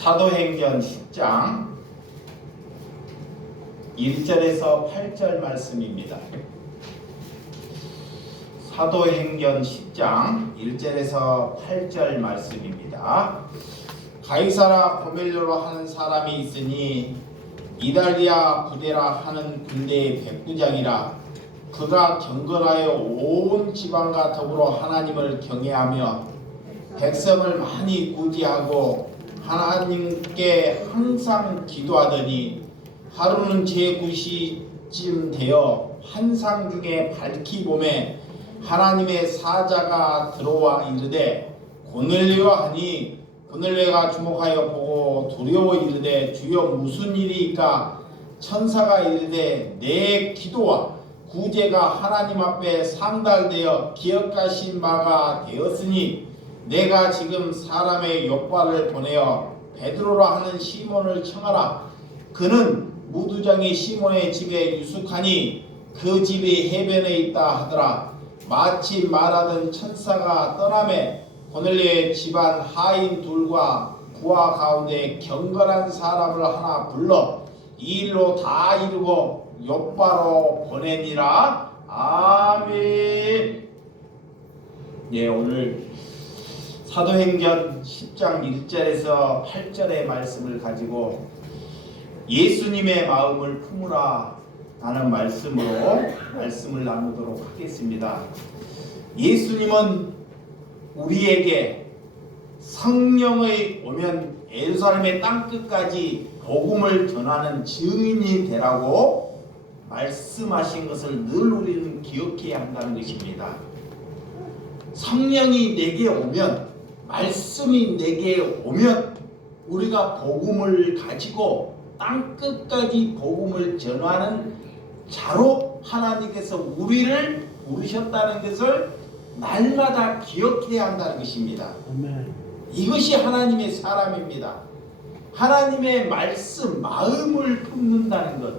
사도행전 10장 1절에서 8절 말씀입니다. 사도행전 10장 1절에서 8절 말씀입니다. 가이사라 고넬료로 하는 사람이 있으니 이달리아 부데라 하는 군대의 백부장이라. 그가 경건하여 온 지방과 더불어 하나님을 경외하며 백성을 많이 구제하고 하나님께 항상 기도하더니 하루는 제9시쯤 되어 환상 중에 밝히 봄에 하나님의 사자가 들어와 이르되 고넬료라 하니 고넬료가 주목하여 보고 두려워 이르되 주여 무슨 일이니까? 천사가 이르되 내 기도와 구제가 하나님 앞에 상달되어 기억하신 바가 되었으니 내가 지금 사람의 욥바를 보내어 베드로라 하는 시몬을 청하라. 그는 무두장이 시몬의 집에 유숙하니 그 집이 해변에 있다 하더라. 마치 말하던 천사가 떠나매 고넬료의 집안 하인 둘과 부하 가운데 경건한 사람을 하나 불러 이 일로 다 이루고 욥바로 보내니라. 아멘. 예, 오늘 사도행전 10장 1절에서 8절의 말씀을 가지고 예수님의 마음을 품으라 라는 말씀으로 말씀을 나누도록 하겠습니다. 예수님은 우리에게 성령의 오면 예루살렘의 땅끝까지 복음을 전하는 증인이 되라고 말씀하신 것을 늘 우리는 기억해야 한다는 것입니다. 성령이 내게 오면, 말씀이 내게 오면 우리가 복음을 가지고 땅끝까지 복음을 전하는 자로 하나님께서 우리를 부르셨다는 것을 날마다 기억해야 한다는 것입니다. 이것이 하나님의 사람입니다. 하나님의 말씀, 마음을 품는다는 것,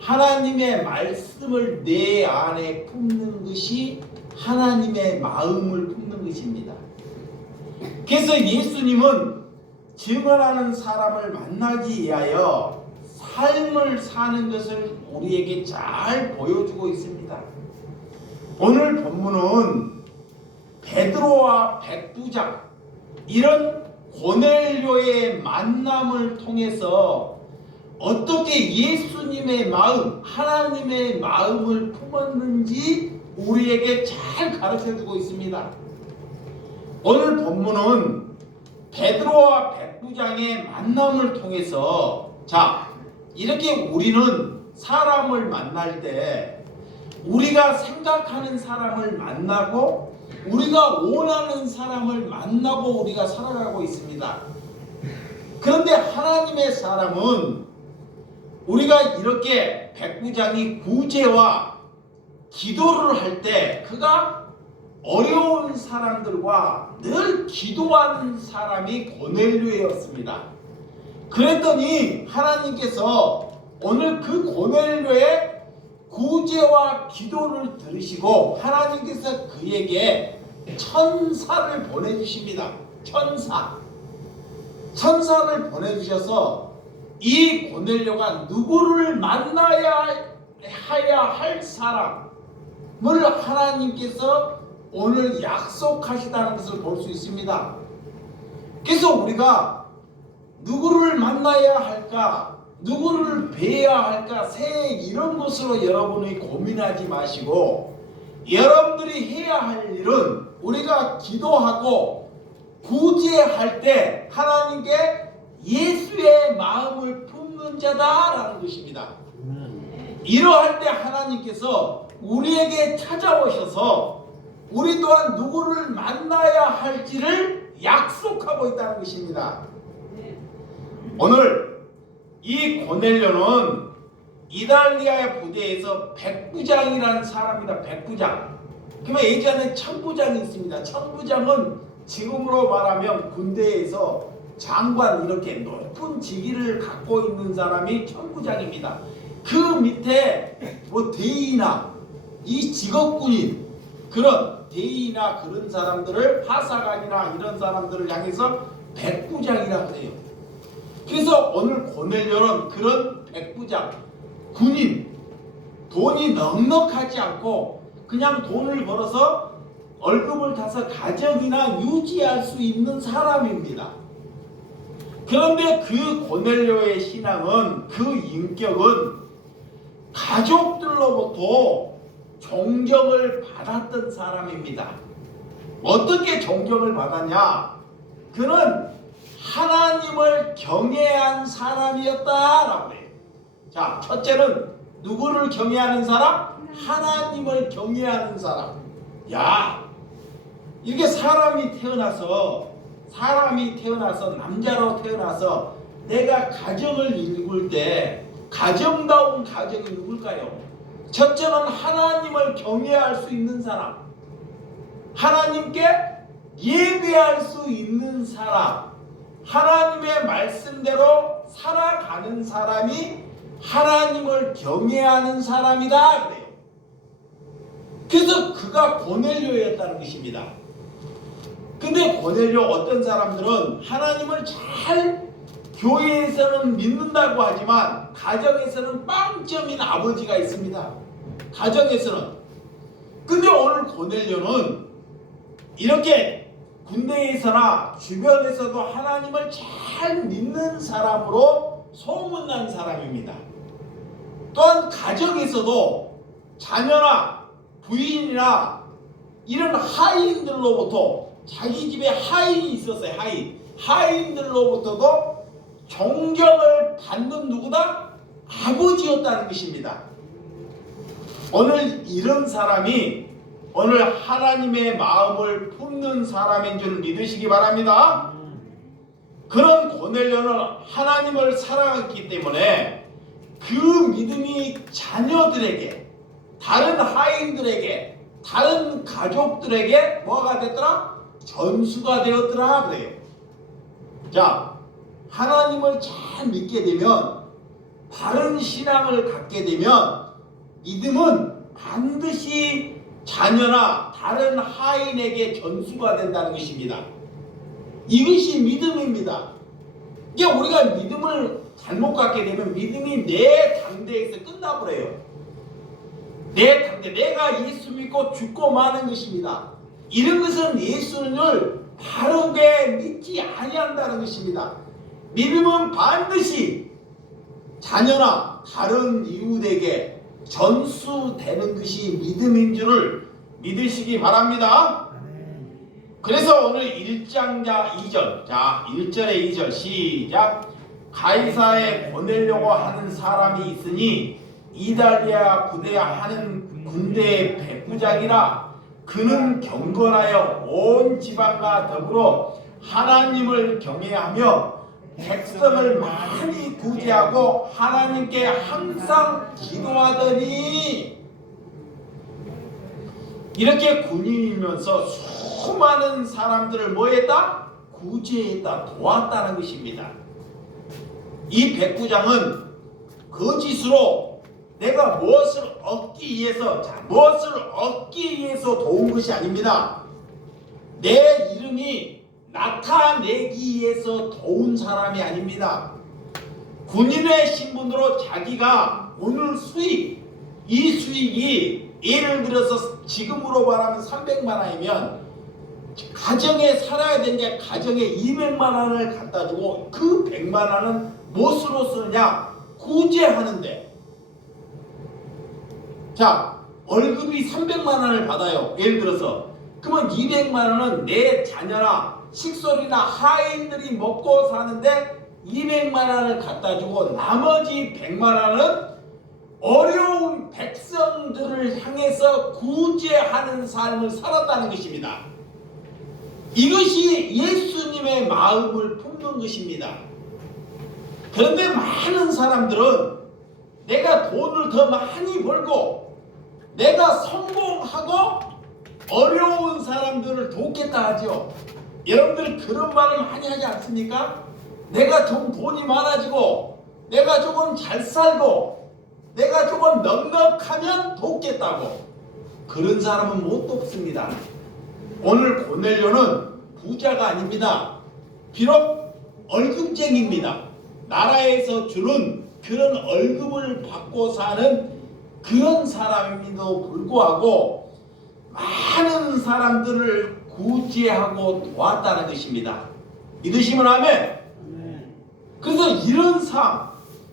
하나님의 말씀을 내 안에 품는 것이 하나님의 마음을 품는 것입니다. 그래서 예수님은 증언하는 사람을 만나기 위하여 삶을 사는 것을 우리에게 잘 보여주고 있습니다. 오늘 본문은 베드로와 백부장, 이런 고넬료의 만남을 통해서 어떻게 예수님의 마음, 하나님의 마음을 품었는지 우리에게 잘 가르쳐주고 있습니다. 오늘 본문은 베드로와 백부장의 만남을 통해서 이렇게 우리는 사람을 만날 때 우리가 생각하는 사람을 만나고 우리가 원하는 사람을 만나고 우리가 살아가고 있습니다. 그런데 하나님의 사람은 우리가 이렇게 백부장이 구제와 기도를 할 때 그가 어려운 사람들과 늘 기도하는 사람이 고넬료였습니다. 그랬더니 하나님께서 오늘 그 고넬료의 구제와 기도를 들으시고 하나님께서 그에게 천사를 보내주십니다. 천사를 보내주셔서 이 고넬료가 누구를 만나야 할 사람을 하나님께서 오늘 약속하시다는 것을 볼 수 있습니다. 그래서 우리가 누구를 만나야 할까, 누구를 뵈야 할까, 새해 이런 것으로 여러분이 고민하지 마시고 여러분들이 해야 할 일은 우리가 기도하고 구제할 때 하나님께 예수의 마음을 품는 자다라는 것입니다. 이러할 때 하나님께서 우리에게 찾아오셔서 우리 또한 누구를 만나야 할지를 약속하고 있다는 것입니다. 오늘 이 고넬료는 이달리아의 부대에서 백부장이라는 사람입니다. 백부장. 그러면 예전에 천부장이 있습니다. 천부장은 지금으로 말하면 군대에서 장관, 이렇게 높은 직위를 갖고 있는 사람이 천부장입니다. 그 밑에 대위나 이 직업군인, 그런 대위나 그런 사람들을, 하사관이나 이런 사람들을 향해서 백부장이라고 해요. 그래서 오늘 고넬료는 그런 백부장, 군인, 돈이 넉넉하지 않고 그냥 돈을 벌어서 월급을 타서 가정이나 유지할 수 있는 사람입니다. 그런데 그 고넬료의 신앙은, 그 인격은 가족들로부터 존경을 받았던 사람입니다. 어떻게 존경을 받았냐? 그는 하나님을 경외한 사람이었다라고 해요. 자, 첫째는 누구를 경외하는 사람? 하나님을 경외하는 사람. 야, 이게 사람이 태어나서 남자로 태어나서 내가 가정을 이룰 때 가정다운 가정이 누굴까요? 첫째는 하나님을 경외할 수 있는 사람, 하나님께 예배할 수 있는 사람, 하나님의 말씀대로 살아가는 사람이 하나님을 경외하는 사람이다 그래요. 그래서 그가 고넬료였다는 것입니다. 근데 고넬료 어떤 사람들은 하나님을 잘 교회에서는 믿는다고 하지만 가정에서는 빵점인 아버지가 있습니다. 가정에서는. 근데 오늘 고넬료는 이렇게 군대에서나 주변에서도 하나님을 잘 믿는 사람으로 소문난 사람입니다. 또한 가정에서도 자녀나 부인이나 이런 하인들로부터, 자기 집에 하인이 있었어요. 하인들로부터도 존경을 받는 누구다? 아버지였다는 것입니다. 오늘 이런 사람이 오늘 하나님의 마음을 품는 사람인 줄 믿으시기 바랍니다. 그런 고넬료는 하나님을 사랑했기 때문에 그 믿음이 자녀들에게, 다른 하인들에게, 다른 가족들에게 뭐가 됐더라? 전수가 되었더라 그래요. 자, 하나님을 잘 믿게 되면, 바른 신앙을 갖게 되면 믿음은 반드시 자녀나 다른 하인에게 전수가 된다는 것입니다. 이것이 믿음입니다. 이게 우리가 믿음을 잘못 갖게 되면 믿음이 내 당대에서 끝나버려요. 내 당대, 내가 예수 믿고 죽고 마는 것입니다. 이런 것은 예수를 바르게 믿지 아니한다는 것입니다. 믿음은 반드시 자녀나 다른 이웃에게 전수되는 것이 믿음인 줄을 믿으시기 바랍니다. 그래서 오늘 1장자 2절, 자 1절에 2절 시작. 가이사에 보내려고 하는 사람이 있으니 이달리아 부대야 하는 군대의 백부장이라. 그는 경건하여 온 지방과 더불어 하나님을 경외하며 백성을 많이 구제하고 하나님께 항상 기도하더니. 이렇게 군인이면서 수많은 사람들을 뭐했다? 구제했다, 도왔다는 것입니다. 이 백부장은 거짓으로 내가 무엇을 얻기 위해서, 도운 것이 아닙니다. 내 이름이 나타내기 위해서 도운 사람이 아닙니다. 군인의 신분으로 자기가 오늘 수익, 이 수익이 예를 들어서 지금으로 말하면 300만 원이면 가정에 살아야 되는 게 가정에 200만 원을 갖다 주고 그 100만 원은 무엇으로 쓰느냐? 구제하는데. 자, 월급이 300만 원을 받아요. 예를 들어서. 그러면 200만 원은 내 자녀나 식솔이나 하인들이 먹고 사는데 200만 원을 갖다 주고 나머지 100만 원은 어려운 백성들을 향해서 구제하는 삶을 살았다는 것입니다. 이것이 예수님의 마음을 품는 것입니다. 그런데 많은 사람들은 내가 돈을 더 많이 벌고 내가 성공하고 어려운 사람들을 돕겠다 하죠. 여러분들 그런 말을 많이 하지 않습니까? 내가 좀 돈이 많아지고 내가 조금 잘 살고 내가 조금 넉넉하면 돕겠다고. 그런 사람은 못 돕습니다. 오늘 고넬료는 부자가 아닙니다. 비록 월급쟁이입니다. 나라에서 주는 그런 월급을 받고 사는 그런 사람임에도 불구하고 많은 사람들을 구제하고 도왔다는 것입니다. 믿으시면 아멘. 그래서 이런 삶,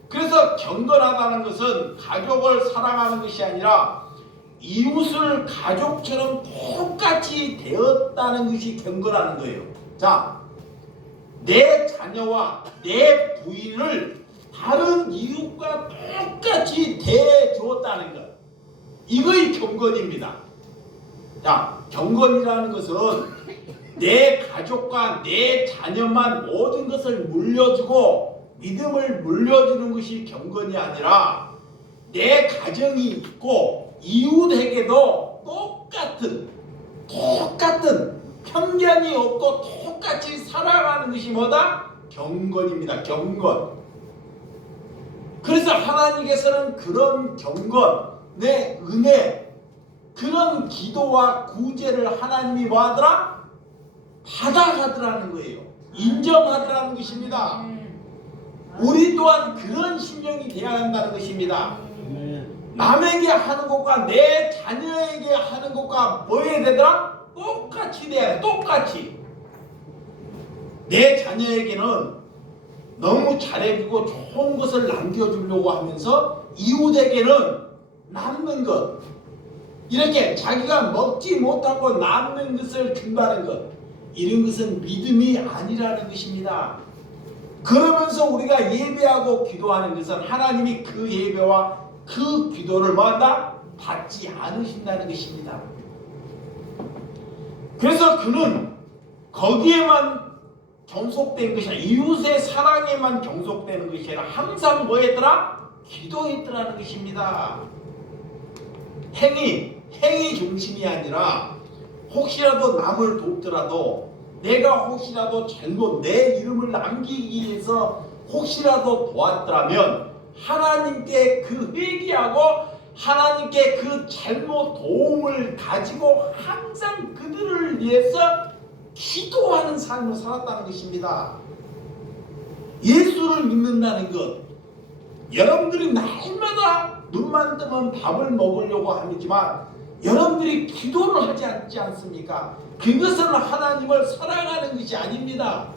그래서 경건하다는 것은 가족을 사랑하는 것이 아니라 이웃을 가족처럼 똑같이 되었다는 것이 경건하는 거예요. 자, 내 자녀와 내 부인을 다른 이웃과 똑같이 대해주었다는 것, 이거의 경건입니다. 자, 경건이라는 것은 내 가족과 내 자녀만 모든 것을 물려주고 믿음을 물려주는 것이 경건이 아니라 내 가정이 있고 이웃에게도 똑같은 편견이 없고 똑같이 살아가는 것이 뭐다? 경건입니다. 경건. 그래서 하나님께서는 그런 경건의 은혜, 그런 기도와 구제를 하나님이 뭐하더라? 받아가더라는 거예요. 인정하더라는 것입니다. 우리 또한 그런 심령이 되어야 한다는 것입니다. 남에게 하는 것과 내 자녀에게 하는 것과 뭐 해야 되더라? 똑같이 돼야 돼. 똑같이. 내 자녀에게는 너무 잘해주고 좋은 것을 남겨주려고 하면서 이웃에게는 남는 것, 이렇게 자기가 먹지 못하고 남는 것을 준다는 것, 이런 것은 믿음이 아니라는 것입니다. 그러면서 우리가 예배하고 기도하는 것은 하나님이 그 예배와 그 기도를 뭐한다? 받지 않으신다는 것입니다. 그래서 그는 거기에만 경속된 것이 아니라 이웃의 사랑에만 경속되는 것이 아니라 항상 뭐 했더라? 기도했더라는 것입니다. 행위 중심이 아니라 혹시라도 남을 돕더라도 내가 혹시라도 잘못 내 이름을 남기기 위해서 혹시라도 도왔더라면 하나님께 그 회개하고 하나님께 그 잘못 도움을 가지고 항상 그들을 위해서 기도하는 삶을 살았다는 것입니다. 예수를 믿는다는 것, 여러분들이 날마다 눈만 뜨면 밥을 먹으려고 하지만 여러분들이 기도를 하지 않지 않습니까? 그것은 하나님을 사랑하는 것이 아닙니다.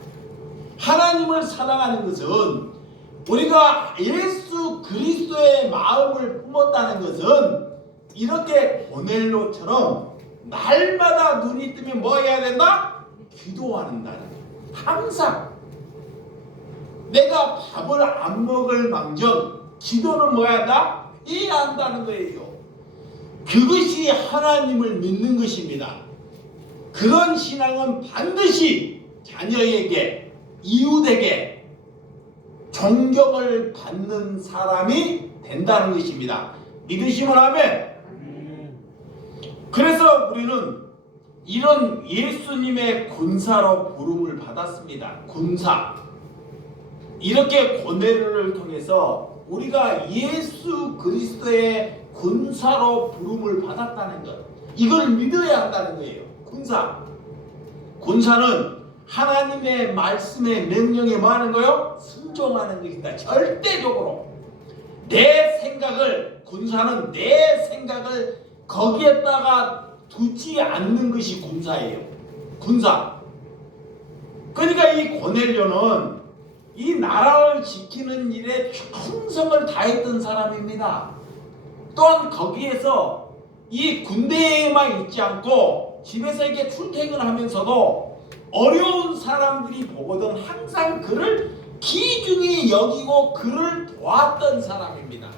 하나님을 사랑하는 것은 우리가 예수 그리스도의 마음을 품었다는 것은 이렇게 고넬료처럼 날마다 눈이 뜨면 뭐 해야 된다? 기도한다는 거예요. 항상 내가 밥을 안 먹을 망정 기도는 뭐야 한다? 해야 한다는 거예요. 그것이 하나님을 믿는 것입니다. 그런 신앙은 반드시 자녀에게, 이웃에게 존경을 받는 사람이 된다는 것입니다. 믿으시면 아멘. 그래서 우리는 이런 예수님의 군사로 부름을 받았습니다. 군사. 이렇게 고넬료를 통해서 우리가 예수 그리스도의 군사로 부름을 받았다는 것, 이걸 믿어야 한다는 거예요. 군사는 하나님의 말씀의 명령에 뭐 하는 거요? 순종하는 것이다. 절대적으로 내 생각을, 군사는 내 생각을 거기에다가 두지 않는 것이 군사예요. 군사. 그러니까 이 고넬료는 이 나라를 지키는 일에 충성을 다했던 사람입니다. 또한 거기에서 이 군대에만 있지 않고 집에서 이렇게 출퇴근하면서도 어려운 사람들이 보거든 항상 그를 귀중히 여기고 그를 도왔던 사람입니다.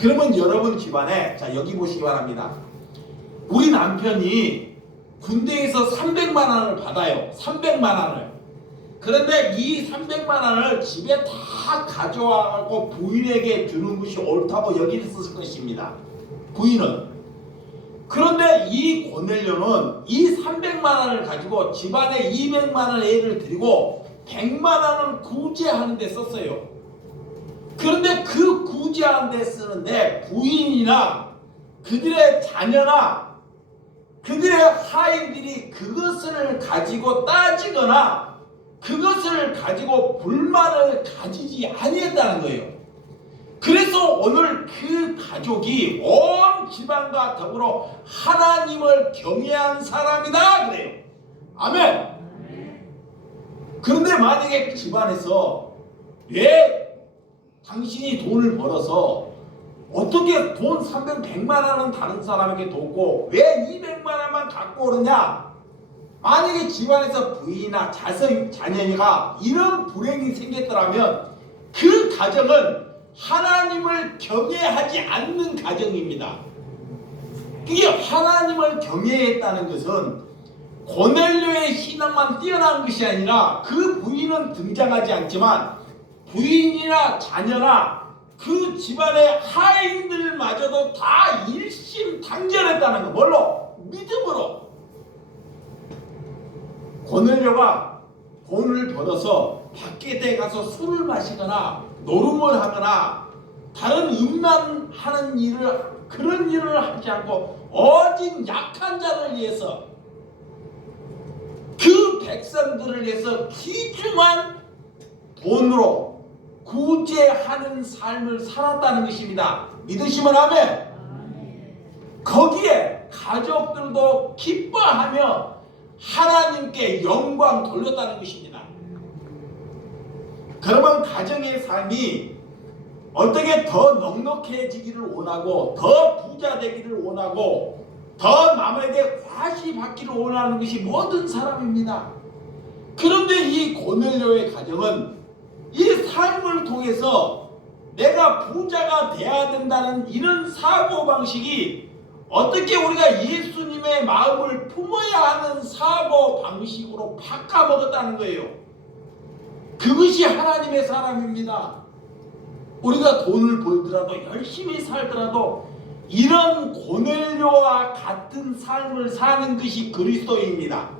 그러면 여러분 집안에, 자 여기 보시기 바랍니다. 우리 남편이 군대에서 300만 원을 받아요. 300만 원을. 그런데 이 300만 원을 집에 다 가져와서 부인에게 주는 것이 옳다고 여기었을 것입니다. 부인은. 그런데 이 고넬료는 이 300만 원을 가지고 집안에 200만 원 애를 드리고 100만 원을 구제하는 데 썼어요. 그런데 그 구제하는 데 쓰는데 부인이나 그들의 자녀나 그들의 하인들이 그것을 가지고 따지거나 그것을 가지고 불만을 가지지 아니했다는 거예요. 그래서 오늘 그 가족이 온 집안과 더불어 하나님을 경외한 사람이다 그래요. 아멘. 그런데 만약에 집안에서 왜 당신이 돈을 벌어서 어떻게 돈 300, 100만 원은 다른 사람에게 돕고 왜 200만 원만 갖고 오느냐? 만약에 집안에서 부인이나 자녀가 이런 불행이 생겼더라면 그 가정은 하나님을 경외하지 않는 가정입니다. 이게 하나님을 경외했다는 것은 고넬료의 신앙만 뛰어난 것이 아니라 그 부인은 등장하지 않지만 부인이나 자녀나 그 집안의 하인들마저도 다 일심단결했다는 거. 뭘로? 믿음으로. 고넬료가 돈을 벌어서 밖에 가서 술을 마시거나 노름을 하거나 다른 음란하는 그런 일을 하지 않고 오직 약한 자를 위해서 그 백성들을 위해서 귀중한 돈으로 구제하는 삶을 살았다는 것입니다. 믿으시면 아멘. 거기에 가족들도 기뻐하며 하나님께 영광 돌렸다는 것입니다. 그러면 가정의 삶이 어떻게 더 넉넉해지기를 원하고 더 부자 되기를 원하고 더 남에게 과시받기를 원하는 것이 모든 사람입니다. 그런데 이 고넬료의 가정은 이 삶을 통해서 내가 부자가 돼야 된다는 이런 사고방식이 어떻게 우리가 예수님의 마음을 품어야 하는 사고방식으로 바꿔먹었다는 거예요. 그것이 하나님의 사람입니다. 우리가 돈을 벌더라도 열심히 살더라도 이런 고넬료와 같은 삶을 사는 것이 그리스도입니다.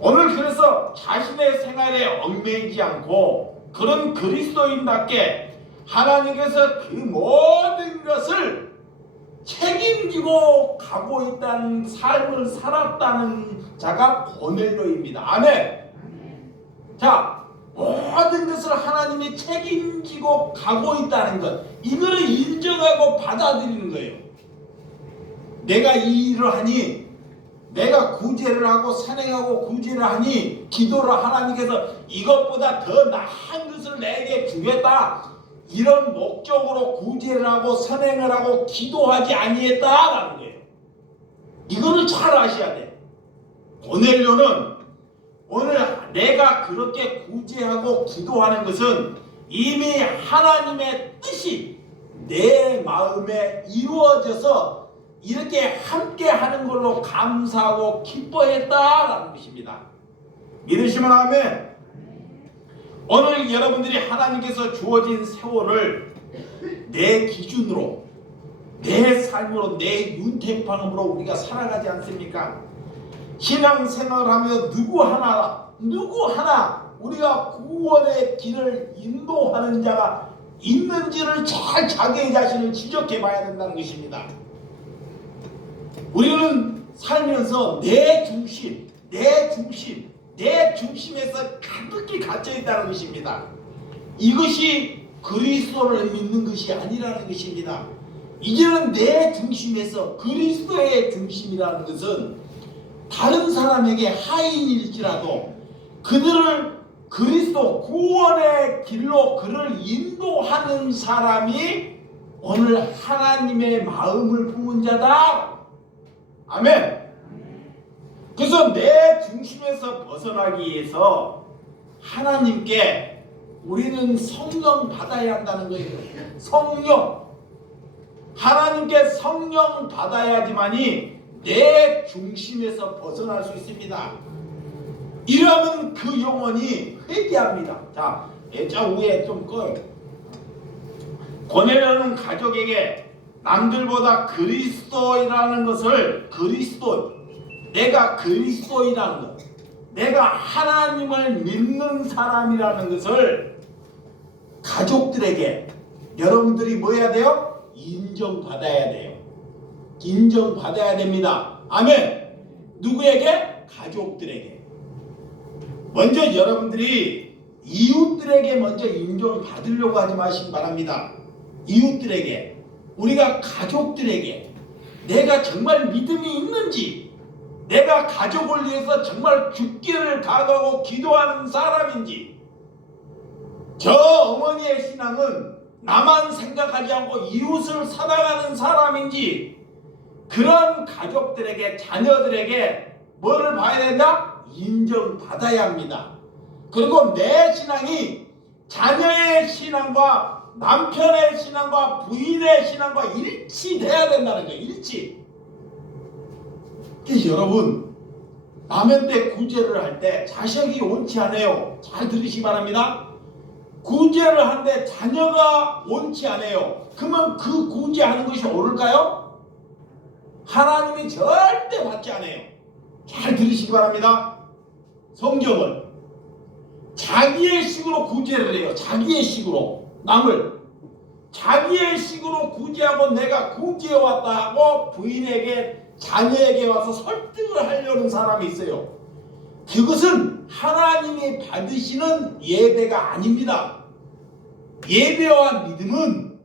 오늘 그래서 자신의 생활에 얽매이지 않고 그런 그리스도인답게 하나님께서 그 모든 것을 책임지고 가고 있다는 삶을 살았다는 자가 고넬료입니다. 아멘. 자, 모든 것을 하나님이 책임지고 가고 있다는 것, 이거를 인정하고 받아들이는 거예요. 내가 이 일을 하니, 내가 구제를 하고 산행하고 구제를 하니 기도를 하나님께서 이것보다 더 나은 것을 내게 주겠다, 이런 목적으로 구제를 하고 선행을 하고 기도하지 아니했다라는 거예요. 이거를 잘 아셔야 돼. 고넬료는 오늘 내가 그렇게 구제하고 기도하는 것은 이미 하나님의 뜻이 내 마음에 이루어져서 이렇게 함께 하는 걸로 감사하고 기뻐했다라는 것입니다. 믿으시면 아멘. 오늘 여러분들이 하나님께서 주어진 세월을 내 기준으로, 내 삶으로, 내 윤택방으로 우리가 살아가지 않습니까? 신앙생활을 하며 누구 하나 우리가 구원의 길을 인도하는 자가 있는지를 잘 자기 자신을 지적해 봐야 된다는 것입니다. 우리는 살면서 내 중심에서 가득히 갇혀 있다는 것입니다. 이것이 그리스도를 믿는 것이 아니라는 것입니다. 이제는 내 중심에서 그리스도의 중심이라는 것은 다른 사람에게 하인일지라도 그들을 그리스도 구원의 길로 그를 인도하는 사람이 오늘 하나님의 마음을 품은 자다. 아멘. 그래서 내 중심에서 벗어나기 위해서 하나님께 우리는 성령 받아야 한다는 거예요. 성령. 하나님께 성령 받아야지만이 내 중심에서 벗어날 수 있습니다. 이러면 그 영혼이 회개합니다. 자, 저 위에 좀 꺼요. 고넬료는 가족에게 남들보다 그리스도이라는 것을, 내가 그리스도이라는 것, 내가 하나님을 믿는 사람이라는 것을 가족들에게 여러분들이 뭐 해야 돼요? 인정받아야 돼요. 인정받아야 됩니다. 아멘. 누구에게? 가족들에게. 먼저 여러분들이 이웃들에게 먼저 인정받으려고 하지 마시기 바랍니다. 이웃들에게, 우리가 가족들에게 내가 정말 믿음이 있는지, 내가 가족을 위해서 정말 죽기를 각오하고 기도하는 사람인지, 저 어머니의 신앙은 나만 생각하지 않고 이웃을 사랑하는 사람인지, 그런 가족들에게, 자녀들에게 뭐를 봐야 된다? 인정받아야 합니다. 그리고 내 신앙이 자녀의 신앙과 남편의 신앙과 부인의 신앙과 일치돼야 된다는 거예요. 일치. 여러분, 라면 때 구제를 할 때 자식이 옳지 않아요. 잘 들으시기 바랍니다. 구제를 하는데 자녀가 옳지 않아요. 그러면 그 구제하는 것이 옳을까요? 하나님이 절대 받지 않아요. 잘 들으시기 바랍니다. 성경은 자기의 식으로 구제를 해요. 자기의 식으로. 남을 자기의 식으로 구제하고 내가 구제해왔다 하고 부인에게, 자녀에게 와서 설득을 하려는 사람이 있어요. 그것은 하나님이 받으시는 예배가 아닙니다. 예배와 믿음은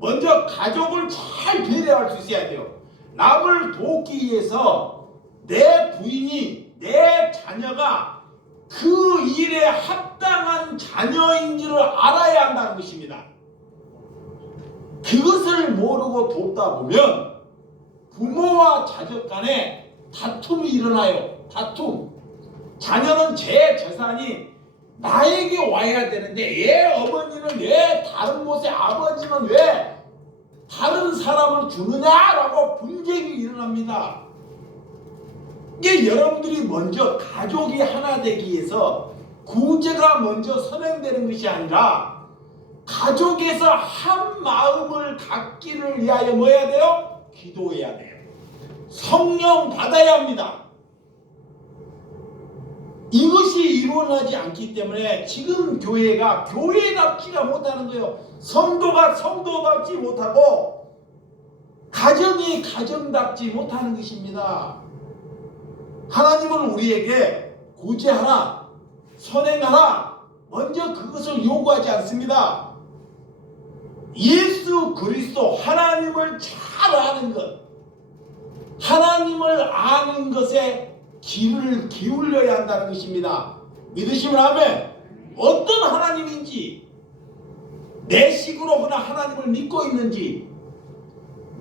먼저 가족을 잘 배려할 수 있어야 돼요. 남을 돕기 위해서 내 부인이, 내 자녀가 그 일에 합당한 자녀인지를 알아야 한다는 것입니다. 그것을 모르고 돕다 보면 부모와 자녀 간에 다툼이 일어나요. 다툼. 자녀는 제 재산이 나에게 와야 되는데 얘 어머니는 왜 다른 곳에, 아버지는 왜 다른 사람을 주느냐라고 분쟁이 일어납니다. 이게 여러분들이 먼저 가족이 하나 되기 위해서 구제가 먼저 선행되는 것이 아니라 가족에서 한 마음을 갖기를 위하여 뭐 해야 돼요? 기도해야 돼요. 성령 받아야 합니다. 이것이 일어나지 않기 때문에 지금 교회가 교회답지가 못하는 거예요. 성도가 성도답지 못하고 가정이 가정답지 못하는 것입니다. 하나님은 우리에게 구제하라, 선행하라, 먼저 그것을 요구하지 않습니다. 예수 그리스도 하나님을 잘 아는 것, 하나님을 아는 것에 귀를 기울여야 한다는 것입니다. 믿으시면 아멘. 어떤 하나님인지, 내 식으로 그냥 하나님을 믿고 있는지,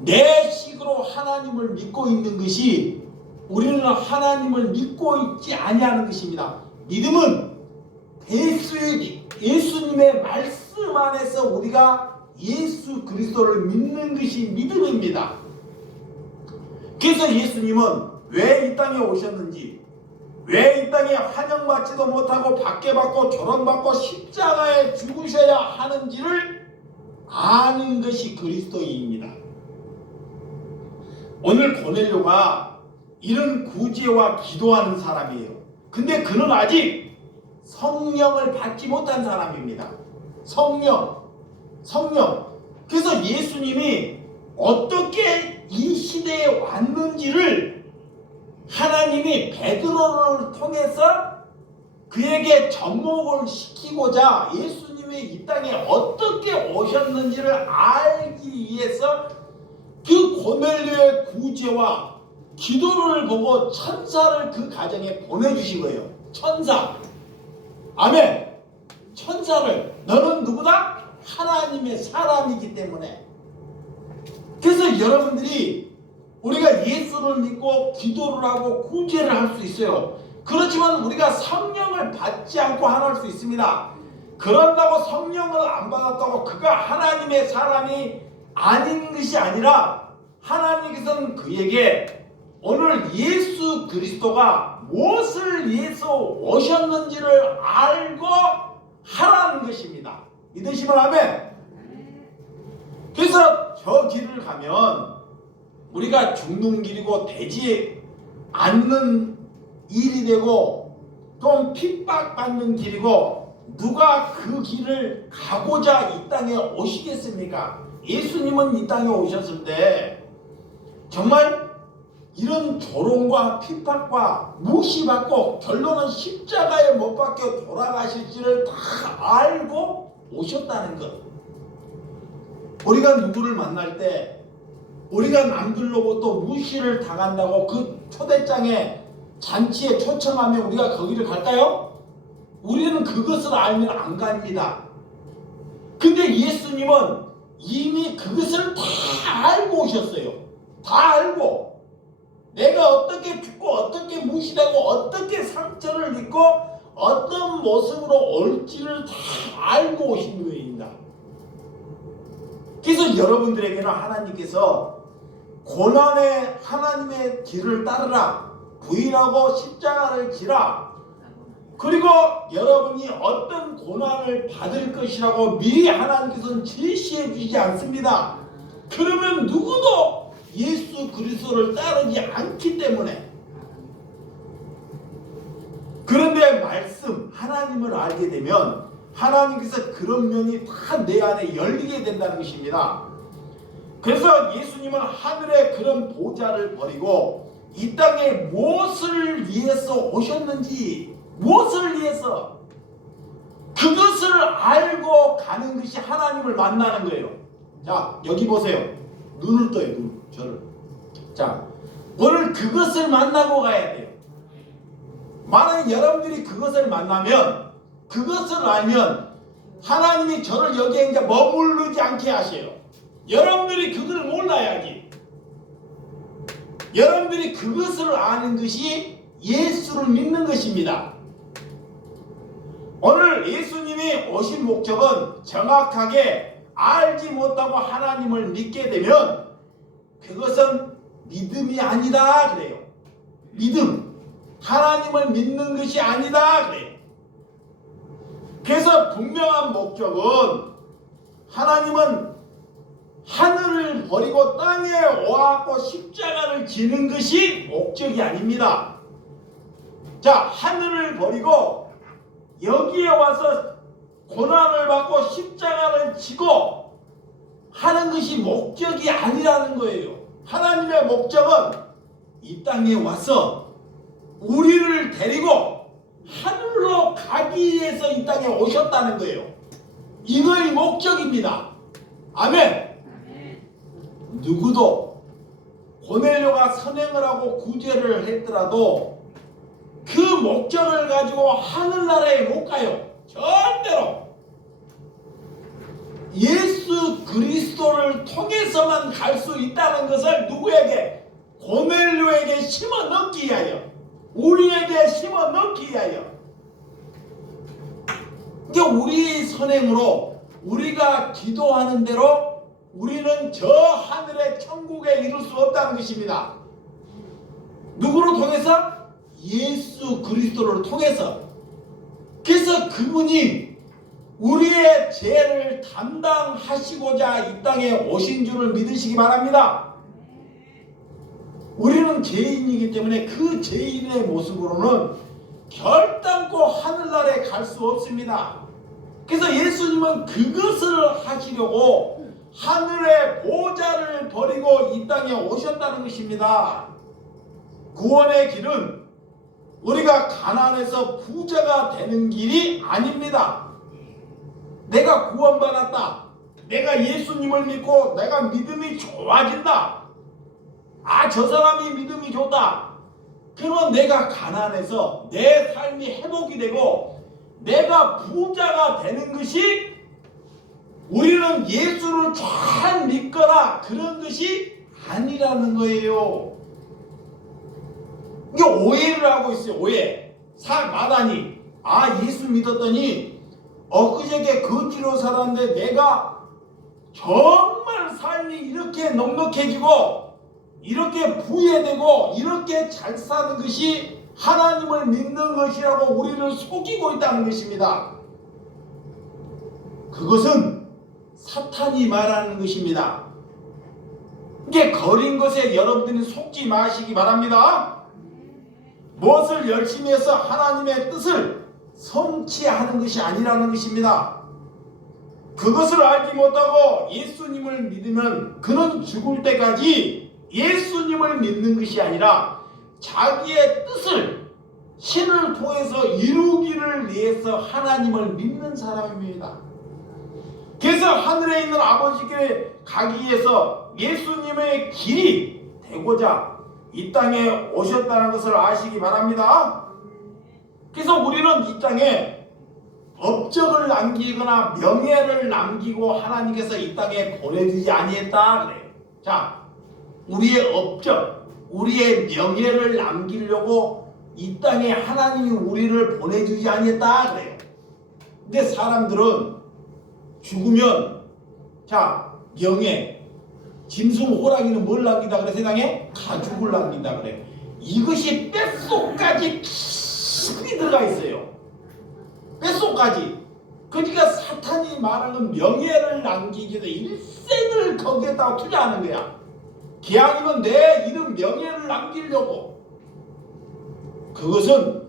내 식으로 하나님을 믿고 있는 것이 우리는 하나님을 믿고 있지 아니하는 것입니다. 믿음은 예수님의 말씀 안에서 우리가 예수 그리스도를 믿는 것이 믿음입니다. 그래서 예수님은 왜 이 땅에 오셨는지, 왜 이 땅에 환영받지도 못하고 박해받고 조롱받고 십자가에 죽으셔야 하는지를 아는 것이 그리스도인입니다. 오늘 고넬료가 이런 구제와 기도하는 사람이에요. 근데 그는 아직 성령을 받지 못한 사람입니다. 성령. 그래서 예수님이 어떻게 이 시대에 왔는지를 하나님이 베드로를 통해서 그에게 접목을 시키고자 예수님이 이 땅에 어떻게 오셨는지를 알기 위해서 그 고넬료의 구제와 기도를 보고 천사를 그 가정에 보내주신 거예요. 천사. 아멘. 천사를. 너는 누구다? 하나님의 사람이기 때문에. 그래서 여러분들이 우리가 예수를 믿고 기도를 하고 구제를 할 수 있어요. 그렇지만 우리가 성령을 받지 않고 할 수 있습니다. 그런다고 성령을 안 받았다고 그가 하나님의 사람이 아닌 것이 아니라 하나님께서는 그에게 오늘 예수 그리스도가 무엇을 위해서 오셨는지를 알고 하라는 것입니다. 믿으시면 아멘. 그래서 저 길을 가면 우리가 죽는 길이고 되지 않는 일이 되고 좀 핍박받는 길이고 누가 그 길을 가고자 이 땅에 오시겠습니까? 예수님은 이 땅에 오셨을 때 정말 이런 조롱과 핍박과 무시받고 결론은 십자가에 못 박혀 돌아가실지를 다 알고 오셨다는 것. 우리가 누구를 만날 때 우리가 남들로부터 무시를 당한다고 그 초대장에 잔치에 초청하면 우리가 거기를 갈까요? 우리는 그것을 알면 안 갑니다. 근데 예수님은 이미 그것을 다 알고 오셨어요. 다 알고 내가 어떻게 죽고 어떻게 무시되고 어떻게 상처를 입고 어떤 모습으로 올지를 다 알고 오신 분입니다. 그래서 여러분들에게는 하나님께서 고난의 하나님의 길을 따르라, 부인하고 십자가를 지라, 그리고 여러분이 어떤 고난을 받을 것이라고 미리 하나님께서는 제시해 주지 않습니다. 그러면 누구도 예수 그리스도를 따르지 않기 때문에. 그런데 말씀 하나님을 알게 되면 하나님께서 그런 면이 다 내 안에 열리게 된다는 것입니다. 그래서 예수님은 하늘의 그런 보좌를 버리고 이 땅에 무엇을 위해서 오셨는지, 무엇을 위해서, 그것을 알고 가는 것이 하나님을 만나는 거예요. 자, 여기 보세요. 눈을 떠요. 눈, 저를. 자, 오늘 그것을 만나고 가야 돼요. 만약 여러분들이 그것을 만나면, 그것을 알면 하나님이 저를 여기에 이제 머무르지 않게 하셔요. 여러분들이 그걸 몰라야지. 여러분들이 그것을 아는 것이 예수를 믿는 것입니다. 오늘 예수님이 오신 목적은 정확하게 알지 못하고 하나님을 믿게 되면 그것은 믿음이 아니다 그래요. 믿음. 하나님을 믿는 것이 아니다 그래요. 그래서 분명한 목적은 하나님은 하늘을 버리고 땅에 와갖고 십자가를 지는 것이 목적이 아닙니다. 자, 하늘을 버리고 여기에 와서 고난을 받고 십자가를 지고 하는 것이 목적이 아니라는 거예요. 하나님의 목적은 이 땅에 와서 우리를 데리고 하늘로 가기 위해서 이 땅에 오셨다는 거예요. 이거의 목적입니다. 아멘. 누구도 고넬료가 선행을 하고 구제를 했더라도 그 목적을 가지고 하늘나라에 못 가요. 절대로. 예수 그리스도를 통해서만 갈 수 있다는 것을 누구에게? 고넬료에게 심어 넣기 위하여, 우리에게 심어 넣기 위하여. 그러니까 우리 선행으로 우리가 기도하는 대로 우리는 저 하늘의 천국에 이룰 수 없다는 것입니다. 누구를 통해서? 예수 그리스도를 통해서. 그래서 그분이 우리의 죄를 담당하시고자 이 땅에 오신 줄을 믿으시기 바랍니다. 우리는 죄인이기 때문에 그 죄인의 모습으로는 결단코 하늘나라에 갈 수 없습니다. 그래서 예수님은 그것을 하시려고 하늘의 보좌를 버리고 이 땅에 오셨다는 것입니다. 구원의 길은 우리가 가난해서 부자가 되는 길이 아닙니다. 내가 구원받았다, 내가 예수님을 믿고 내가 믿음이 좋아진다, 아, 저 사람이 믿음이 좋다, 그러면 내가 가난해서 내 삶이 회복이 되고 내가 부자가 되는 것이, 우리는 예수를 잘 믿거나 그런 것이 아니라는 거예요. 이게 오해를 하고 있어요. 오해. 마다니, 아, 예수 믿었더니 엊그저께 거지로 살았는데 내가 정말 삶이 이렇게 넉넉해지고 이렇게 부유되고 이렇게 잘 사는 것이 하나님을 믿는 것이라고 우리를 속이고 있다는 것입니다. 그것은 사탄이 말하는 것입니다. 이게 거린 것에 여러분들이 속지 마시기 바랍니다. 무엇을 열심히 해서 하나님의 뜻을 성취하는 것이 아니라는 것입니다. 그것을 알지 못하고 예수님을 믿으면 그는 죽을 때까지 예수님을 믿는 것이 아니라 자기의 뜻을 신을 통해서 이루기를 위해서 하나님을 믿는 사람입니다. 그래서 하늘에 있는 아버지께 가기 위해서 예수님의 길이 되고자 이 땅에 오셨다는 것을 아시기 바랍니다. 그래서 우리는 이 땅에 업적을 남기거나 명예를 남기고 하나님께서 이 땅에 보내주지 아니했다 그래요. 자, 우리의 업적, 우리의 명예를 남기려고 이 땅에 하나님이 우리를 보내주지 아니했다 그래요. 근데 사람들은 죽으면 자, 명예, 짐승 호랑이는 뭘 남긴다 그래? 세상에 가죽을 남긴다 그래. 이것이 뼛속까지 깊이 들어가 있어요. 뼛속까지. 그러니까 사탄이 말하는 명예를 남기기 위해서 일생을 거기에다가 투자하는 거야. 기왕이면 내 이름 명예를 남기려고. 그것은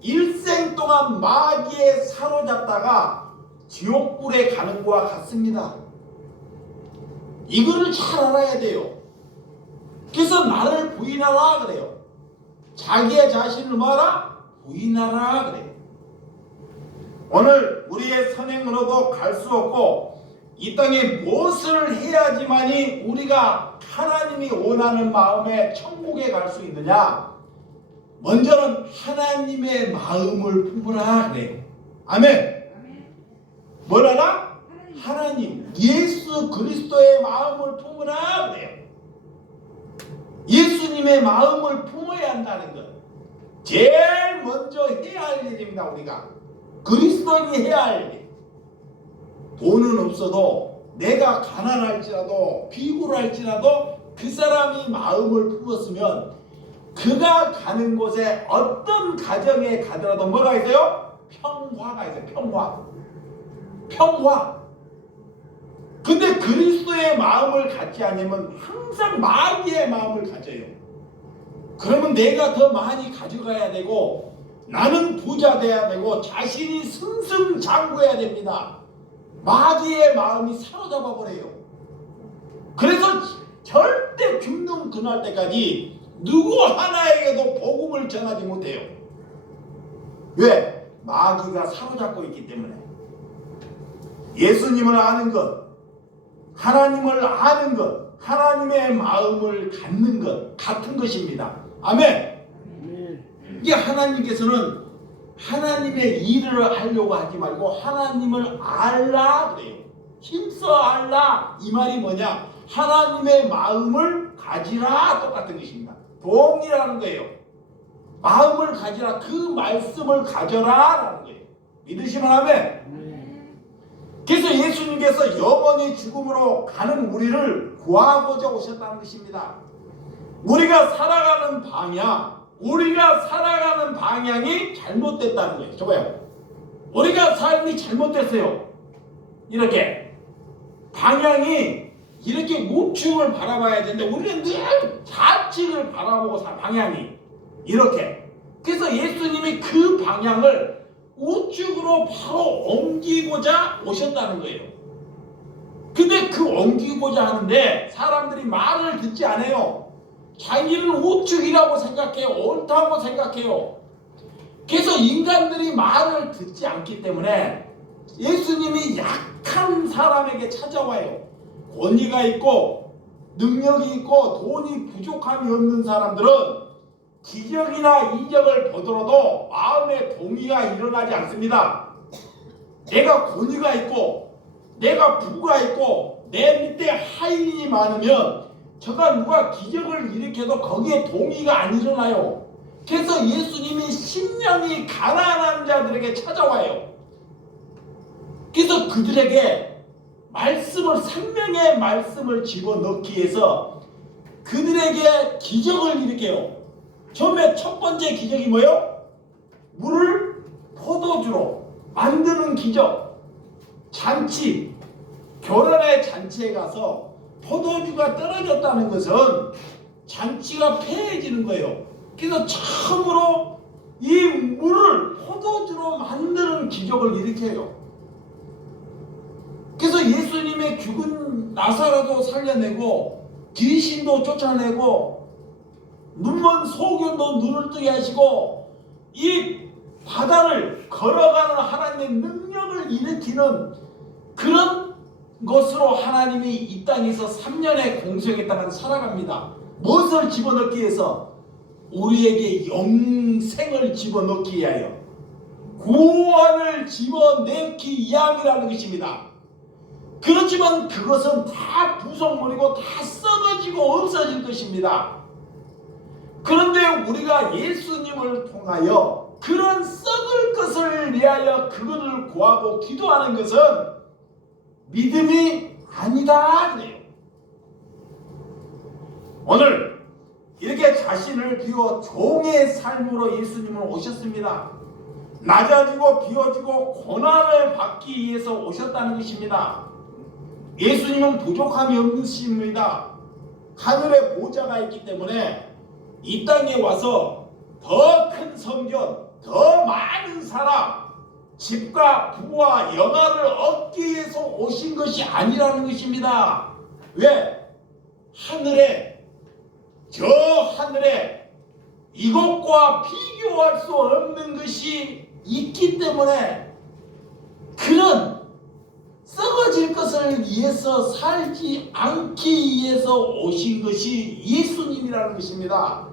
일생 동안 마귀에 사로잡다가 지옥불에 가는 것과 같습니다. 이거를 잘 알아야 돼요. 그래서 나를 부인하라 그래요. 자기의 자신을 뭐하라? 부인하라 그래요. 오늘 우리의 선행으로도 갈 수 없고 이 땅에 무엇을 해야지만이 우리가 하나님이 원하는 마음에 천국에 갈 수 있느냐? 먼저는 하나님의 마음을 품으라 그래요. 아멘. 뭘 하라? 하나님, 예수 그리스도의 마음을 품으라 그래요. 예수님의 마음을 품어야 한다는 것. 제일 먼저 해야 할 일입니다. 우리가 그리스도인이 해야 할 일. 돈은 없어도 내가 가난할지라도 비굴할지라도 그 사람이 마음을 품었으면 그가 가는 곳에 어떤 가정에 가더라도 뭐가 있어요? 평화가 있어요. 평화. 근데 그리스도의 마음을 갖지 않으면 항상 마귀의 마음을 가져요. 그러면 내가 더 많이 가져가야 되고 나는 부자 돼야 되고 자신이 승승장구해야 됩니다. 마귀의 마음이 사로잡아 버려요. 그래서 절대 죽는 그날 때까지 누구 하나에게도 복음을 전하지 못해요. 왜? 마귀가 사로잡고 있기 때문에. 예수님을 아는 것, 하나님을 아는 것, 하나님의 마음을 갖는 것 같은 것입니다. 아멘. 이게 하나님께서는 하나님의 일을 하려고 하지 말고 하나님을 알라 그래요. 힘써 알라. 이 말이 뭐냐? 하나님의 마음을 가지라 똑같은 것입니다. 동일하는 거예요. 마음을 가지라. 그 말씀을 가져라 라는 거예요. 믿으시면 아멘. 그래서 예수님께서 영원히 죽음으로 가는 우리를 구하고자 오셨다는 것입니다. 우리가 살아가는 방향이 잘못됐다는 거예요. 저봐요. 우리가 삶이 잘못됐어요. 이렇게 방향이 이렇게 우측을 바라봐야 되는데 우리는 늘 좌측을 바라보고 방향이 이렇게. 그래서 예수님이 그 방향을 우측으로 바로 옮기고자 오셨다는 거예요. 근데 그 옮기고자 하는데 사람들이 말을 듣지 않아요. 자기를 우측이라고 생각해요. 옳다고 생각해요. 그래서 인간들이 말을 듣지 않기 때문에 예수님이 약한 사람에게 찾아와요. 권위가 있고 능력이 있고 돈이 부족함이 없는 사람들은 기적이나 이적을 보더라도 마음에 동의가 일어나지 않습니다. 내가 권위가 있고 내가 부가 있고 내 밑에 하인이 많으면 저가 누가 기적을 일으켜도 거기에 동의가 안 일어나요. 그래서 예수님이 심령이 가난한 자들에게 찾아와요. 그래서 그들에게 생명의 말씀을 집어넣기 위해서 그들에게 기적을 일으켜요. 처음에 첫 번째 기적이 뭐예요? 물을 포도주로 만드는 기적. 잔치, 결혼의 잔치에 가서 포도주가 떨어졌다는 것은 잔치가 폐해지는 거예요. 그래서 처음으로 이 물을 포도주로 만드는 기적을 일으켜요. 그래서 예수님의 죽은 나사로도 살려내고 귀신도 쫓아내고 눈먼 소견도 눈을 뜨게 하시고 이 바다를 걸어가는 하나님의 능력을 일으키는 그런 것으로 하나님이 이 땅에서 3년의 공생의 땅을 살아갑니다. 무엇을 집어넣기 위해서? 우리에게 영생을 집어넣기 위하여, 구원을 집어넣기 위함이라는 것입니다. 그렇지만 그것은 다 부숴버리고 다 썩어지고 없어질 것입니다. 그런데 우리가 예수님을 통하여 그런 썩을 것을 위하여 그분을 구하고 기도하는 것은 믿음이 아니다 그래요. 오늘 이렇게 자신을 비워 종의 삶으로 예수님은 오셨습니다. 낮아지고 비워지고 고난을 받기 위해서 오셨다는 것입니다. 예수님은 부족함이 없으십니다. 하늘에 보좌가 있기 때문에 이 땅에 와서 더 큰 성전, 더 많은 사람, 집과 부와 영화를 얻기 위해서 오신 것이 아니라는 것입니다. 왜? 하늘에, 저 하늘에 이것과 비교할 수 없는 것이 있기 때문에 그런 썩어질 것을 위해서 살지 않기 위해서 오신 것이 예수님이라는 것입니다.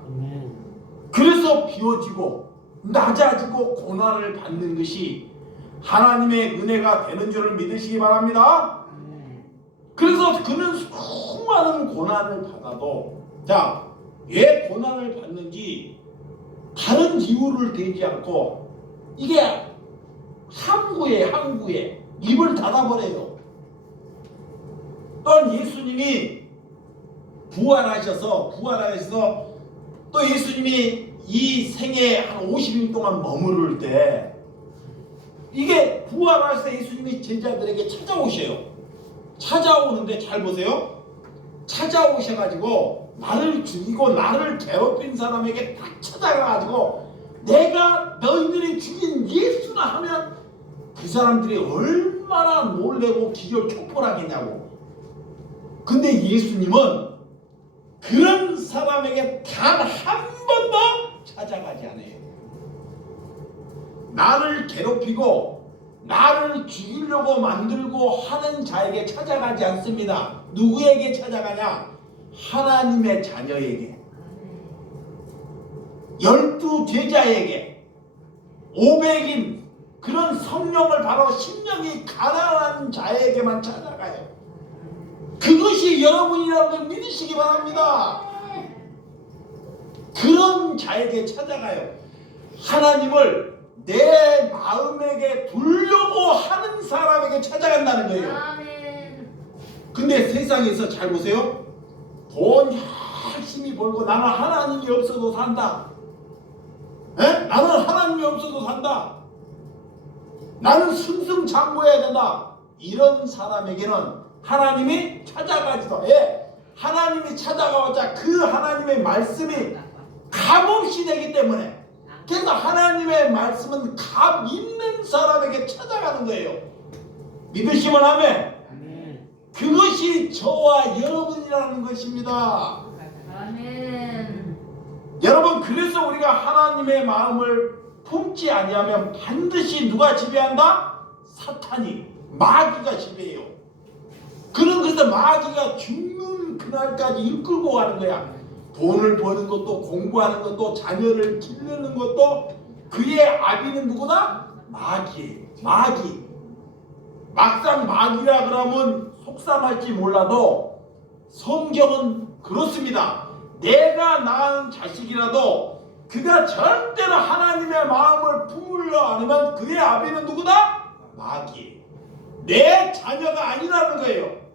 그래서 비워지고 낮아지고 고난을 받는 것이 하나님의 은혜가 되는 줄을 믿으시기 바랍니다. 그래서 그는 수많은 고난을 받아도, 자, 왜 고난을 받는지 다른 이유를 대지 않고 이게 항구에 입을 닫아버려요. 또한 예수님이 부활하셔서 또 예수님이 이 생에 한 50일 동안 머무를 때 이게 부활하셔서 예수님이 제자들에게 찾아오셔요. 찾아오는데 잘 보세요. 찾아오셔가지고 나를 죽이고 나를 괴롭힌 사람에게 딱 찾아가가지고 내가 너희들이 죽인 예수나 하면 그 사람들이 얼마나 놀래고 기절 촉발하겠냐고. 근데 예수님은 그런 사람에게 단 한 번도 찾아가지 않아요. 나를 괴롭히고 나를 죽이려고 만들고 하는 자에게 찾아가지 않습니다. 누구에게 찾아가냐? 하나님의 자녀에게, 12 제자에게, 500인 그런 성령을 바로 심령이 가난한 자에게만 찾아가요. 그것이 여러분이라는 걸 믿으시기 바랍니다. 그런 자에게 찾아가요. 하나님을 내 마음에게 두려고 하는 사람에게 찾아간다는 거예요. 근데 세상에서 잘 보세요. 돈 열심히 벌고 나는 하나님이 없어도 산다. 나는 하나님이 없어도 산다. 나는 승승장구해야 된다. 이런 사람에게는 하나님이 찾아가지도 해. 하나님이 찾아가봤자 그 하나님의 말씀이 값없이 되기 때문에, 그래서 하나님의 말씀은 값 있는 사람에게 찾아가는 거예요. 믿으시면 아멘. 그것이 저와 여러분이라는 것입니다. 아멘. 여러분, 그래서 우리가 하나님의 마음을 품지 아니하면 반드시 누가 지배한다? 사탄이, 마귀가 지배해요. 그래서 마귀가 죽는 그날까지 이끌고 가는 거야. 돈을 버는 것도, 공부하는 것도, 자녀를 기르는 것도 그의 아비는 누구다? 마귀. 막상 마귀라 그러면 속상할지 몰라도 성경은 그렇습니다. 내가 낳은 자식이라도 그가 절대로 하나님의 마음을 품으려 않으면 그의 아비는 누구다? 마귀. 내 자녀가 아니라는 거예요.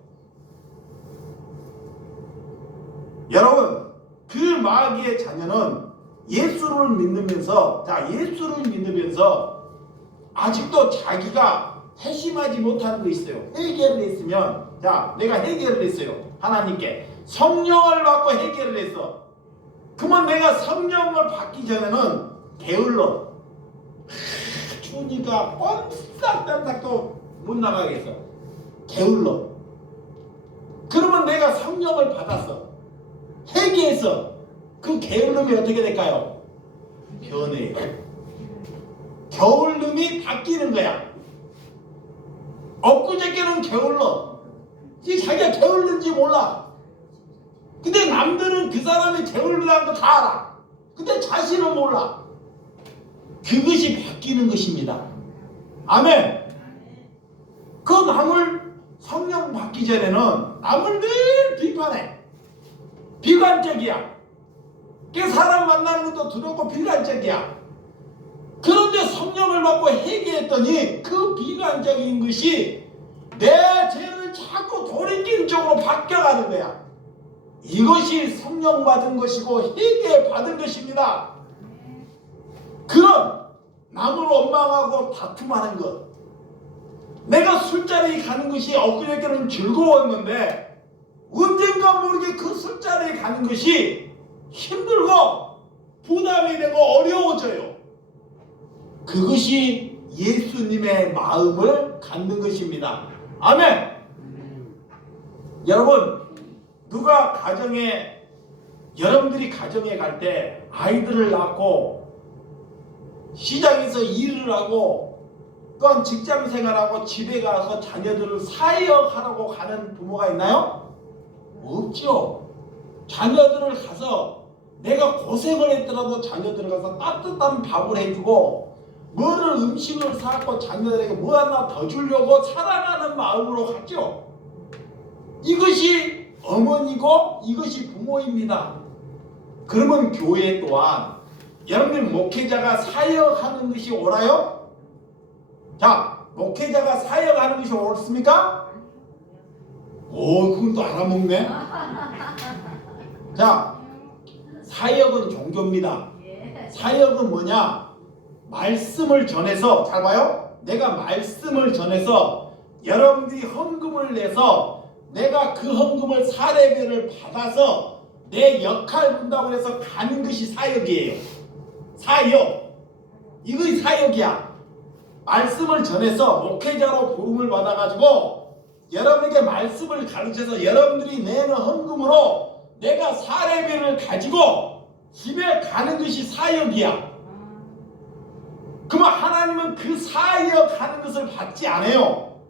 여러분, 그 마귀의 자녀는 예수를 믿으면서 아직도 자기가 회심하지 못하는 거 있어요. 회개를 했으면, 내가 회개를 했어요. 하나님께 성령을 받고 회개를 했어. 그러면 내가 성령을 받기 전에는 게을러. 추우니까 꼼짝달싹도 못 나가겠어. 게을러. 그러면 내가 성령을 받았어. 회개해서 그 게을름이 어떻게 될까요? 변해요. 게을름이 바뀌는 거야. 엊그저께는 게을러. 이제 자기가 게을른지 몰라. 근데 남들은 그 사람이 게을르다는 거 다 알아. 근데 자신은 몰라. 그것이 바뀌는 것입니다. 아멘. 그 남을 성령 받기 전에는 남을 늘 비판해. 비관적이야. 그 사람 만나는 것도 두렵고 비관적이야. 그런데 성령을 받고 회개했더니 그 비관적인 것이 내 죄를 자꾸 돌이키는 쪽으로 바뀌어가는 거야. 이것이 성령 받은 것이고 회개 받은 것입니다. 그런 남을 원망하고 다툼하는 것, 내가 술자리에 가는 것이 엊그저께는 즐거웠는데 언젠가 모르게 그 술자리에 가는 것이 힘들고 부담이 되고 어려워져요. 그것이 예수님의 마음을 갖는 것입니다. 아멘. 여러분, 누가 여러분들이 가정에 갈 때 아이들을 낳고 시장에서 일을 하고 또한 직장 생활하고 집에 가서 자녀들을 사역하라고 가는 부모가 있나요? 없죠. 자녀들을 가서 내가 고생을 했더라도 자녀들을 가서 따뜻한 밥을 해주고 뭐를 음식을 사갖고 자녀들에게 뭐 하나 더 주려고 사랑하는 마음으로 갔죠. 이것이 어머니고 이것이 부모입니다. 그러면 교회 또한 여러분들 목회자가 사역하는 것이 옳아요? 자, 목회자가 사역하는 것이 옳습니까? 오, 그건 또 알아먹네. 자, 사역은 종교입니다. 사역은 뭐냐? 말씀을 전해서, 잘 봐요. 내가 말씀을 전해서 여러분들이 헌금을 내서 내가 그 헌금을 사례비를 받아서 내 역할 분담을 해서 가는 것이 사역이에요. 사역. 이것이 사역이야. 말씀을 전해서 목회자로 부름을 받아가지고 여러분에게 말씀을 가르쳐서 여러분들이 내는 헌금으로 내가 사례비를 가지고 집에 가는 것이 사역이야. 그러면 하나님은 그 사역하는 것을 받지 않아요.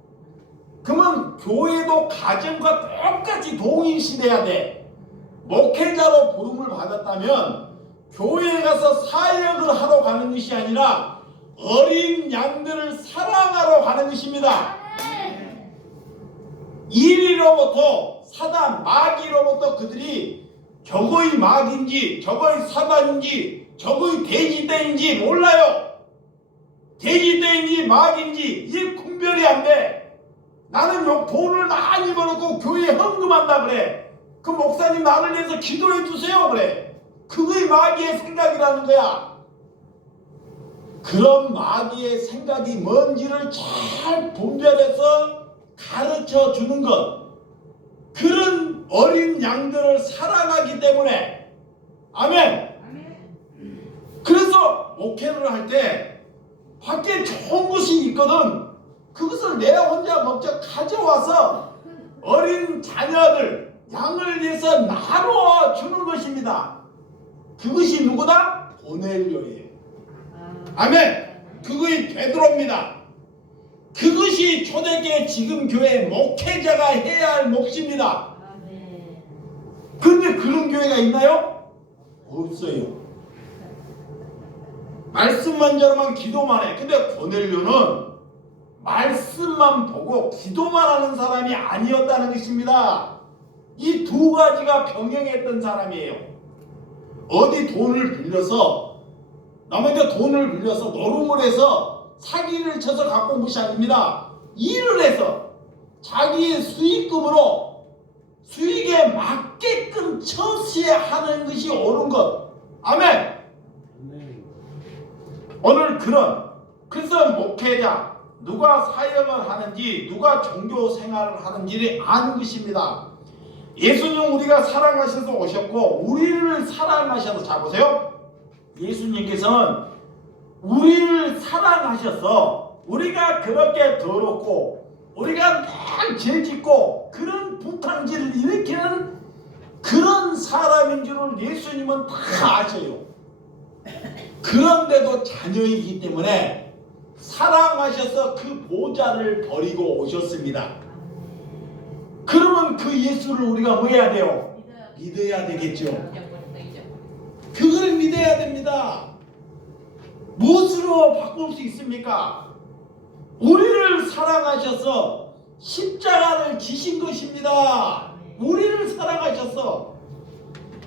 그러면 교회도 가정과 똑같이 동일시돼야 돼. 목회자로 부름을 받았다면 교회에 가서 사역을 하러 가는 것이 아니라 어린 양들을 사랑하러 가는 것입니다. 이리로부터 사단 마귀로부터 그들이 저거의 마귀인지 저거의 사단인지 저거의 돼지떼인지 몰라요. 돼지떼인지 마귀인지 이 분별이 안 돼. 나는 돈을 많이 벌었고 교회에 헌금한다 그래. 그 목사님 나를 위해서 기도해 주세요 그래. 그거의 마귀의 생각이라는 거야. 그런 마귀의 생각이 뭔지를 잘 분별해서 가르쳐 주는 것. 그런 어린 양들을 사랑하기 때문에. 아멘. 그래서 목회를 할 때 밖에 좋은 것이 있거든. 그것을 내 혼자 먼저 가져와서 어린 자녀들, 양을 위해서 나누어 주는 것입니다. 그것이 누구다? 고넬료예요. 아멘. 그것이 베드로입니다. 그것이 초대교회 지금 교회 목회자가 해야 할 몫입니다. 그런데 그런 교회가 있나요? 없어요. 말씀만 잘하면 기도만 해. 근데 고넬료는 말씀만 보고 기도만 하는 사람이 아니었다는 것입니다. 이 두 가지가 병행했던 사람이에요. 어디 돈을 빌려서 남에게 돈을 빌려서 노름을 해서 사기를 쳐서 갖고 온 것이 아닙니다. 일을 해서 자기의 수익금으로 수익에 맞게끔 처시하는 것이 옳은 것. 아멘. 오늘 그래서 목회자 누가 사역을 하는지 누가 종교 생활을 하는지를 아는 것입니다. 예수님 우리가 사랑하셔서 오셨고 우리를 사랑하셔서, 자 보세요. 예수님께서는 우리를 사랑하셔서 우리가 그렇게 더럽고 우리가 늘 죄짓고 그런 부탕질을 일으키는 그런 사람인 줄을 예수님은 다 아셔요. 그런데도 자녀이기 때문에 사랑하셔서 그 보좌를 버리고 오셨습니다. 그러면 그 예수를 우리가 뭐 해야 돼요? 믿어야 되겠죠. 그걸 믿어야 됩니다. 무엇으로 바꿀 수 있습니까? 우리를 사랑하셔서 십자가를 지신 것입니다. 우리를 사랑하셔서,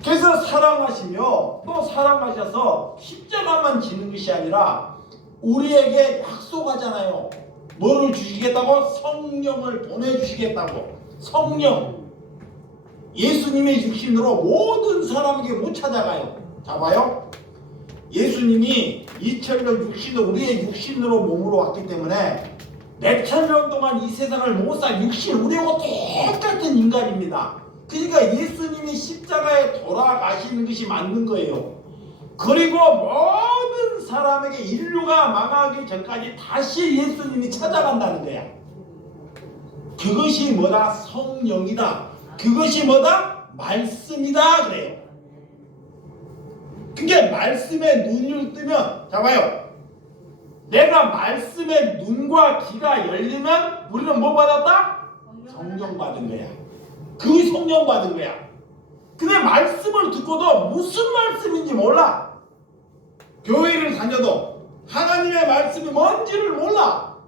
그래서 사랑하시며 또 사랑하셔서 십자가만 지는 것이 아니라 우리에게 약속하잖아요. 뭐를 주시겠다고? 성령을 보내주시겠다고. 성령. 예수님의 육신으로 모든 사람에게 못 찾아가요. 자 봐요. 예수님이 2000년 육신으로, 우리의 육신으로 몸으로 왔기 때문에 몇천 년 동안 이 세상을 못 살 육신, 우리하고 똑같은 인간입니다. 그러니까 예수님이 십자가에 돌아가시는 것이 맞는 거예요. 그리고 모든 사람에게 인류가 망하기 전까지 다시 예수님이 찾아간다는 거야. 그것이 뭐다? 성령이다. 그것이 뭐다? 말씀이다. 그래요. 그게 말씀에 눈을 뜨면, 자 봐요. 내가 말씀에 눈과 귀가 열리면 우리는 뭐 받았다? 성령 받은 거야. 그게 성령 받은 거야. 근데 말씀을 듣고도 무슨 말씀인지 몰라. 교회를 다녀도 하나님의 말씀이 뭔지를 몰라.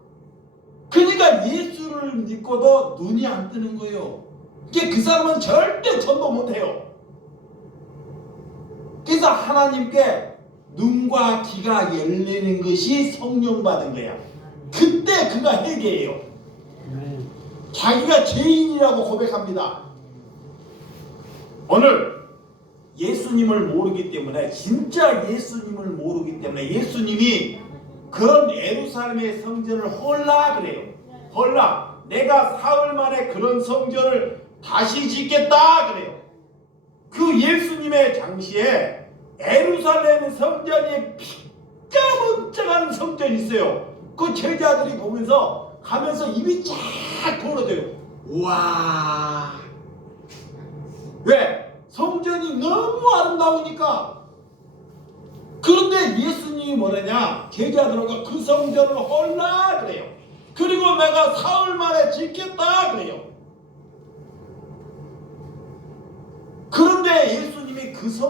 그러니까 예수를 믿고도 눈이 안 뜨는 거예요. 이게 그 사람은 절대 전도 못해요. 그래서 하나님께 눈과 귀가 열리는 것이 성령 받은 거야. 그때 그가 회개해요. 자기가 죄인이라고 고백합니다. 오늘 예수님을 모르기 때문에, 진짜 예수님을 모르기 때문에 예수님이 그런 예루살렘의 성전을 헐라 그래요. 헐라. 내가 사흘 만에 그런 성전을 다시 짓겠다 그래요. 그 예수님의 장시에 예루살렘 성전이 피가 번쩍하는 성전이 있어요. 그 제자들이 보면서 가면서 입이 쫙 벌어져요. 와. 왜? 성전이 너무 아름다우니까. 그런데 예수님이 뭐라냐? 제자들하고 그 성전을 헐라 그래요. 그리고 내가 사흘 만에 짓겠다 그래요. 그런데 예수님이 그 성